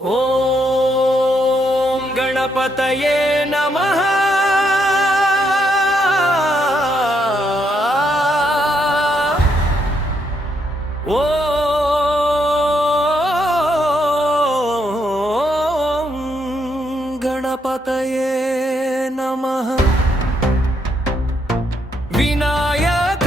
ఓం గణపతయే నమః. ఓం గణపతయే నమః. వినాయక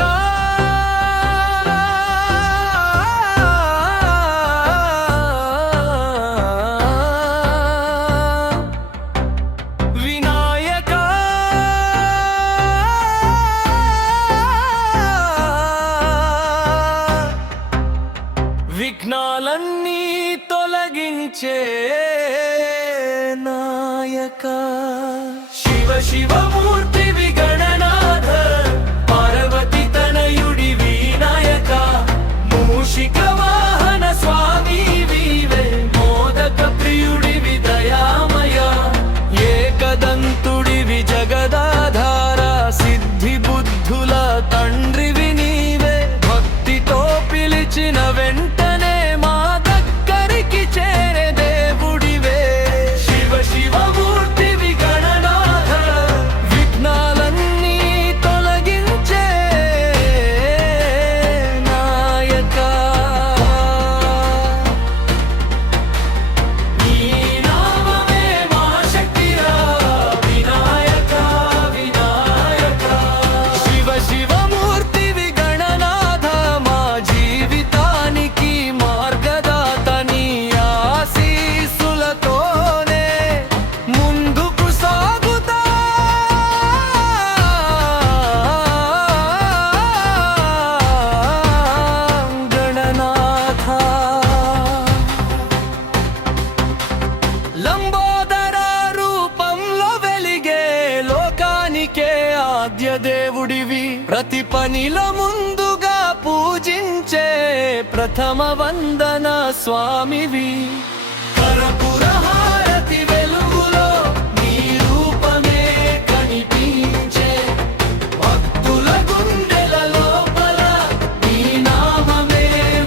వినాయక విఘ్నాలన్నీ తొలగించే నాయక. శివ శివమూర్తి విగణనాథ పార్వతి తనయుడి వినాయక. మూషిక వాహన స్వామి వివే మోదక ప్రియుడివి దయామయ. ఏకదంతుడివి జగదాధార సిద్ధి బుద్ధుల తండ్రివి నీవే. భక్తితో పిలిచిన వెంటనే మా దగ్గరికి చేరే దేవుడివే. శివ శివమూర్తి విగణనాథ విఘ్నాలన్నీ తొలగించే నాయక. నీ నామమే మా శక్తిరా వినాయక వినాయక. శివ శివమూర్తి విగణనాథ మా జీవితానికి మార్గదాత. నీ ఆశీస్సులతోనే ముందుకు సాగుతా. గణనాథ లంబోదర రూపంలో వెలిగే లోకానికే ఆద్య దేవుడివి. ప్రతి పనిలో ముందుగా పూజించే ప్రథమ వందన స్వామివి. కర్పూర హారతి వెలుగులో నీ రూపమే కనిపించే. భక్తుల గుండెల లోపల నీ నామమే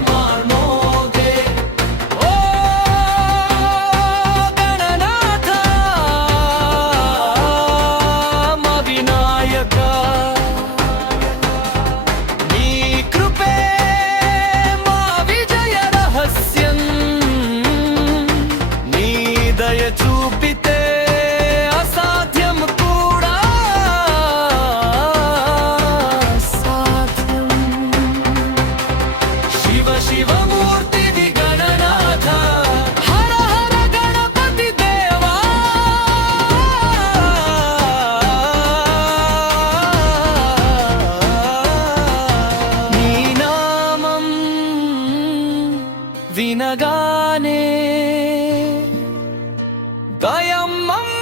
మార్మోగే. ఓ గణనాథ మా వినాయక. నీ కృపే మా విజయ రహస్యం. నీ దయ చూపితే అసాధ్యం కూడా సాధ్యం. శివ శివమూర్తి విగణనాథ హర హర గణపతి దేవా. నీ నామం వినగానే దయమ్మమ్మ